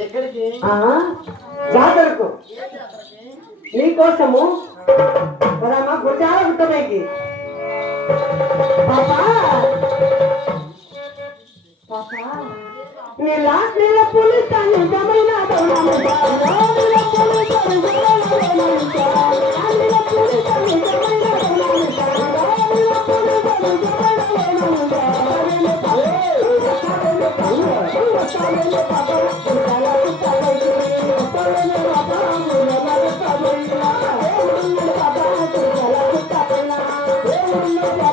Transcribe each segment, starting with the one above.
ఎక్కడికి ఆ, జాతరకు ఏ జాతరకి నీకోసము పదమ్మా గుర్జాల గుట్టమైకి పాపా పాపా నీ లాస్ట్ నీళ్ళ పులిస్తాను జమైన దౌడము నీళ్ళ పులిస్తాను జమైన నీళ్ళ పులిస్తాను జమైన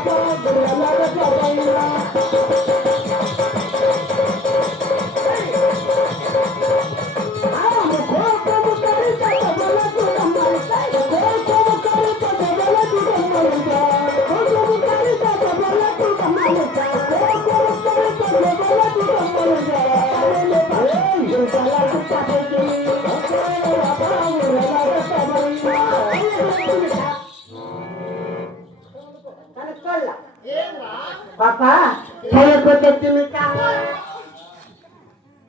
Thank you. లేకపోతే తిని కావాలి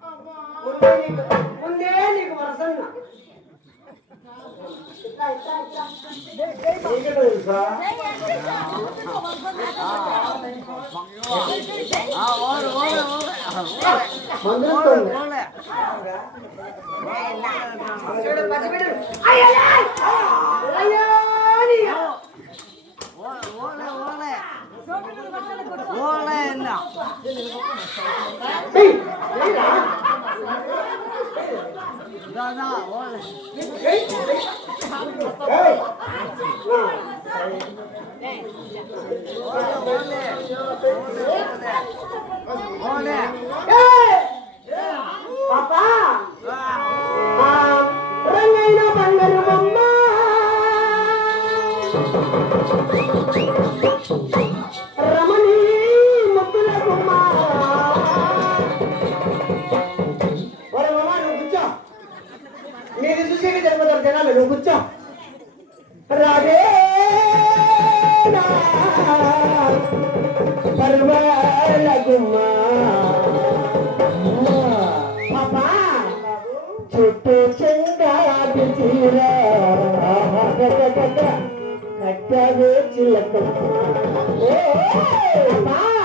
అమ్మా ముందే నీకు ముందే నీకు వరసన్న నీకు đi lấy đã ra ra ôi lấy đây Olha! Ei! Papá! Rangaina Bangaru Mamma! ਦੇਣਾ ਮੈਨੂੰ ਗੁੱਚਾ ਰਾਜੇ ਪਰਵਾ ਲਗਵਾ ਪਾਪਾ ਛੋਟੇ ਚੰਗਾ ਬਿਚੀਰਾ கட்டாவே சில்லக்கம் ஓ பா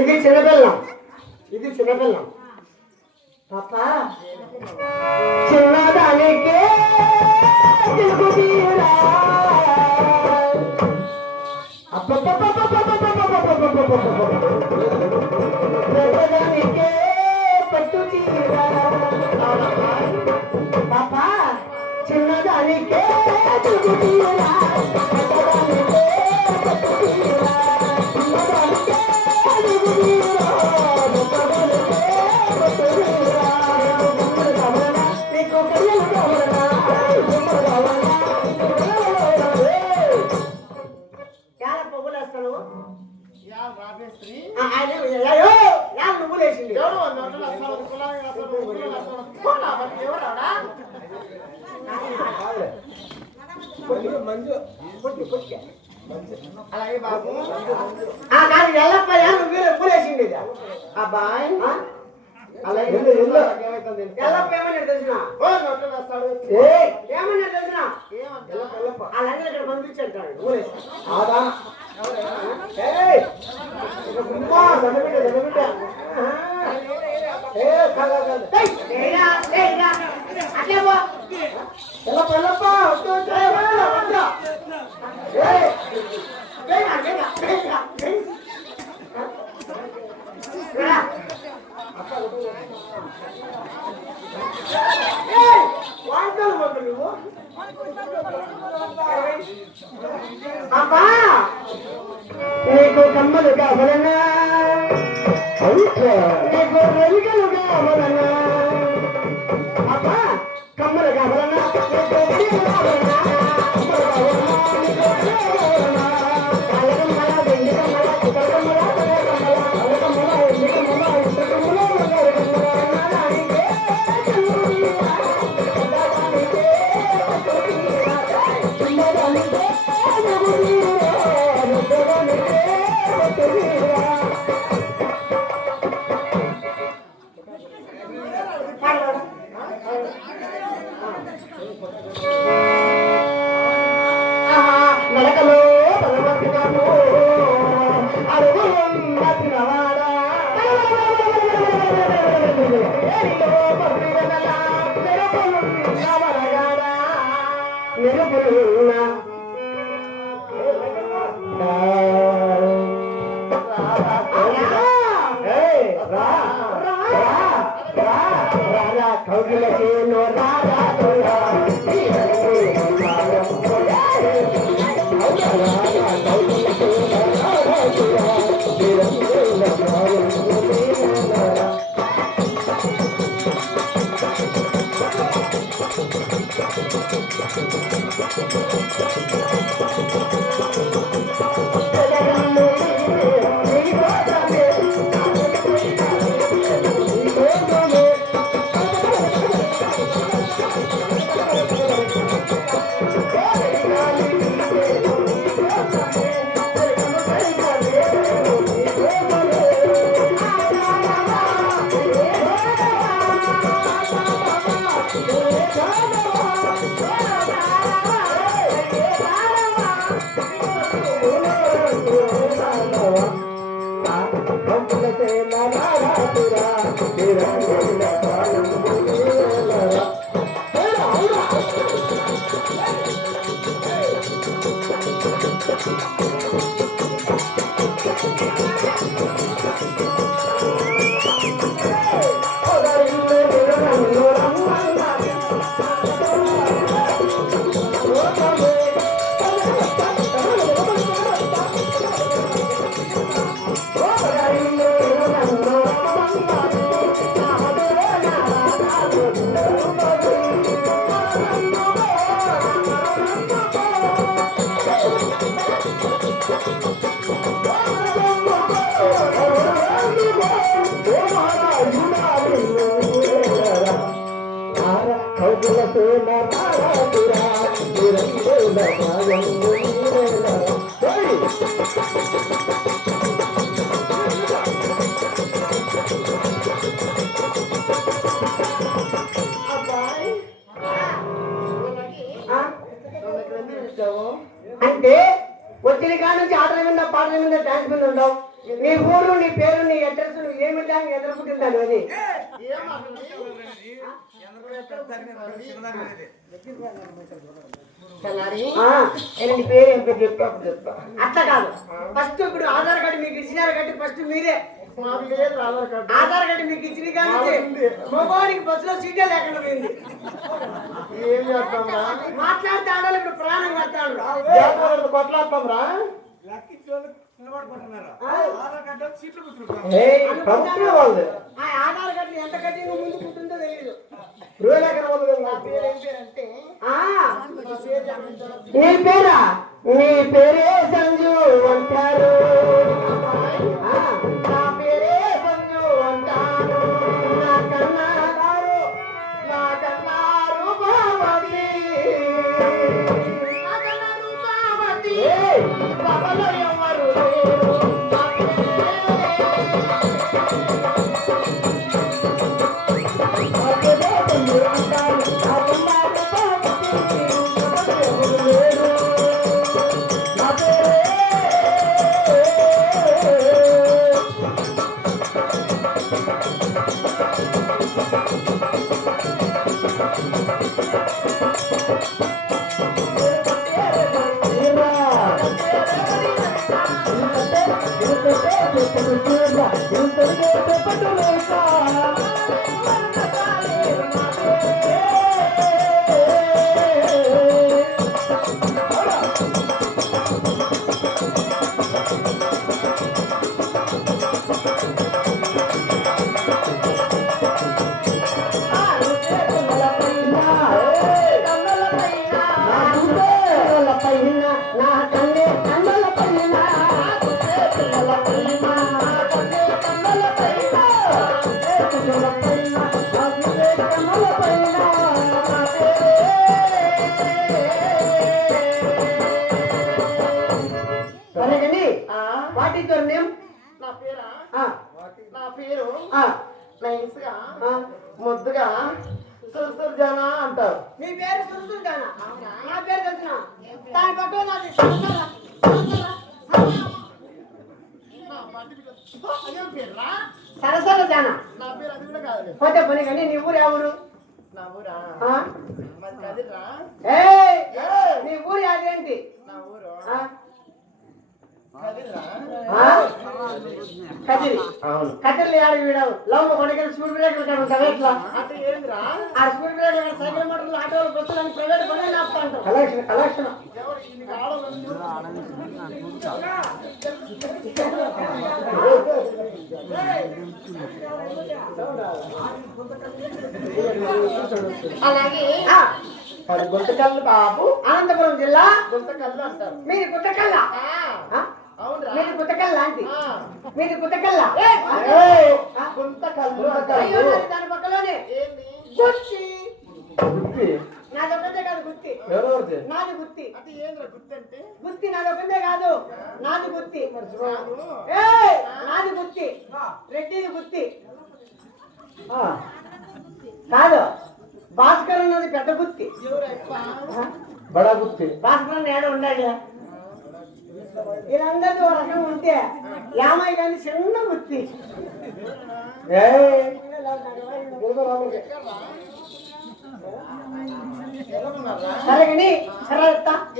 ఇది చిన్నపిల్ల ఇది చిన్నపిల్ల పాప చిన్నదానికి పట్టు చీర పాప చిన్నదానికి అలాగే బాబు. ఎల్లప్పయ్యా నువ్వు పూలేసింది అబ్బాయి అలాగే ఎల్లప్ప ఏమని ¡Eh, eh, eh! ¡Aquí, నడకలో భగవంతుడు అడుగు నచ్చినవాడా మెరుపులున్న Calma! అంటే వచ్చిన కాడ నుంచి ఆటల మీద పాటల మీద డాన్స్ మీద ఉండవు నీ ఊరు నీ పేరు నీ అడ్రస్ నువ్వు ఏమి దాన్ని ఎదుర్కొంటున్నాను అది ఏం అట్లా కాదు. ఫస్ట్ ఇప్పుడు ఆధార్ కార్డు మీకు ఇచ్చినారు కాబట్టి ఫస్ట్ మీరే. ఆధార్ కార్డు. ఆధార్ కార్డు మీకు ఇచ్చిన కానీ మగవానికి బస్సులో సీటే లేకుండా పోయింది. ఏం చేస్తాంరా? మాట్లాడితే ఆడాలి ఇప్పుడు ప్రాణం కొట్లాడతాం రా ఆధార్ కార్డు ఎంత కట్టి ముందు పుట్టిందో తెలియదు నీ పేరా నీ పేరే సంజు అంటారు. వాట్ ఈస్ యువర్ నేమ్ నా పేరా? నా పేరు ఆ. నైస్గా ఆ. ముద్దుగా జన అంటారు. మీ పేరు సుల్సుల్తానా నా పేరు తెలుసునా దాని పక్కన నాది సరసర, సరసర, సరసర జానా. నా పేరు అది కూడా కాదు పోతే పని కానీ నీ ఊరు ఎవరు? నా ఊరా! ఏయ్! నీ ఊరు అదేంటి నా ఊరు? కదిరా? కదిరి ఆడి వీడవు లవ్ కొడుకుని స్పీడ్ ఉంటావు ఎట్లా అంటే ఏందిరా ఆ స్పీడ్ బ్రేకర్ సైకిల్ మోటార్లు ఆటోలు బస్సులు ప్రైవేట్ పని ఆపుతా కలెక్షన్ కలెక్షన్ అలాగే మరి గుంతకల్లు బాబు. అనంతపురం జిల్లా గుంతకల్లు అంటారు. మీది గుట్టకల్ల ఏయ్, గుంతకల్లు అయ్యో అంటారు. నాది దాని పక్కలోనే. ఏంది? గుత్తి. నాది ఒకటే కాదు గుత్తి. నాది గుత్తి. అంటే ఏంద్రా గుత్తి నాది ఒకటే కాదు. నాది గుత్తి. నాది గుత్తి. రెడ్డిది గుత్తి. ఆ, కాదు. భాస్కర్ ఉన్నది పెద్ద గుత్తి. బడా గుత్తి. భాస్కర్ ఉండాలి వీళ్ళందరిది ఒక రకం ఉంటే యామయ్య కానీ చిన్న గుత్తి ఎవరున్నారా సరే కానీ సరే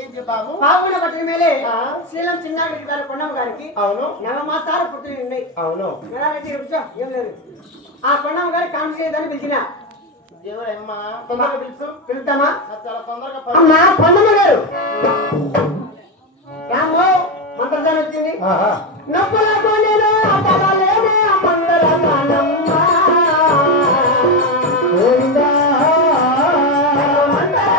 ఏంటి బాబు? పాల్గొన్న పట్టిన మేలే ఆ. శ్రీలం చిన్నారెడ్డి గారి కొండమ్మ గారికి అవును. నెల మాసాలు పుట్టిన ఉన్నాయి. అవును. నెలారెడ్డి కూర్చో ఏం లేదు. ఆ కొండమ్మ గారి కాన్ఫిడెన్స్ పిలిచిన. ఎవరమ్మా? తొందరగా కొండమ్మ గారు. మంత్రసారి వచ్చింది. నొప్పులకు నేను అతడలేనే మందర గానమ్మ. గోవిందా, మందర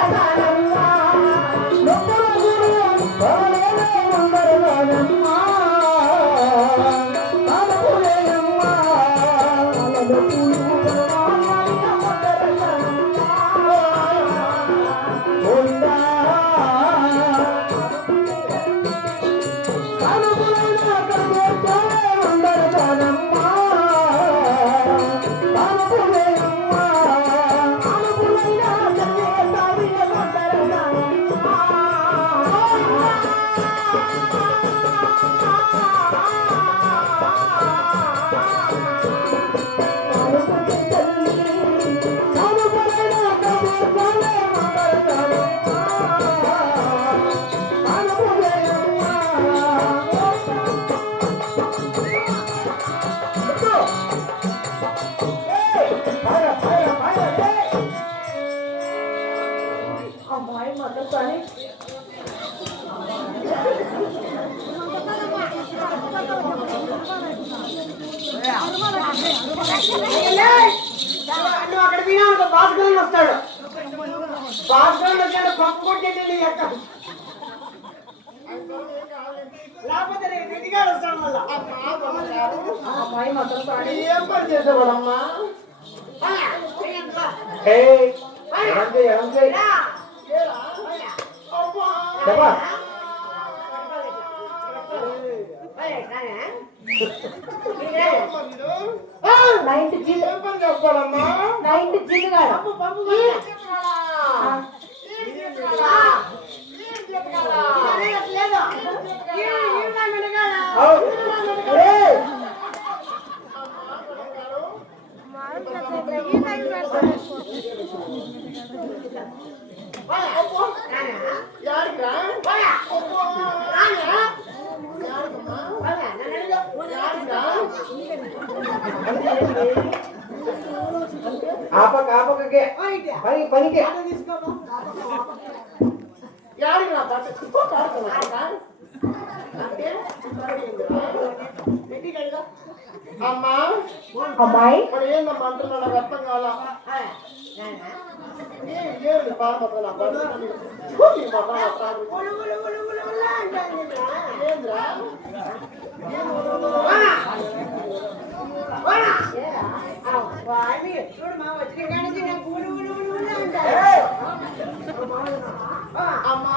వస్తాడు. భాస్కరన్ వచ్చాడు పప్పు కొట్టేటండి ఎక్క లేకపోతే రేపు రెడ్డిగాడు వస్తాడు మళ్ళా. ఏం పని చేసేవాడమ్మా? ఆ, చెయ్యండి చెప్పాలమ్మా నైన్త్ జిల్ గాడు పప్పు పప్పు పని చెప్పాలా? ಆಪಕ್ ಆಪಕ್ಕೆ ಬನ್ನಿ ಬನ್ನಿಗೆ ಯಾರಿಗೆ ನಾ ಬಾಟ ಕಾಡ್ತಾನೆ అమ్మాయి మరి ఏందమ్మా అంటున్నా నాకు అర్థం కావాలా ఆ, నాయనా. ఏం ఏమి పాపతో నా బతుకు ఈ మొహం వస్తాడు. ఉలు, ఉలు, ఉలు, ఉలు, ఉలు అంటాందిరా. ఏంద్రా పోరా. పోరా. అబ్బా, నీ చూడు మా వచ్చిన కాడికి నాకు ఉలు, ఉలు, ఉలు, ఉలు అంటాడు. ఏయ్, ఆ, అమ్మా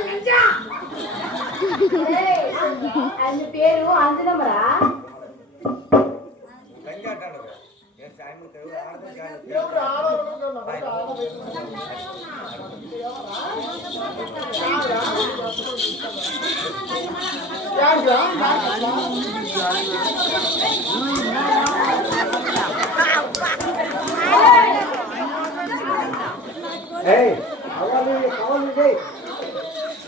పోయిందయ్యా. మీరిద్దరిలో ఓరే ఒకరు. ఏయ్, ఆయన పేరు అంజనమ్మరా ఎవరు ఆడవాళ్ళు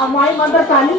அம்மாய் மந்தசாலி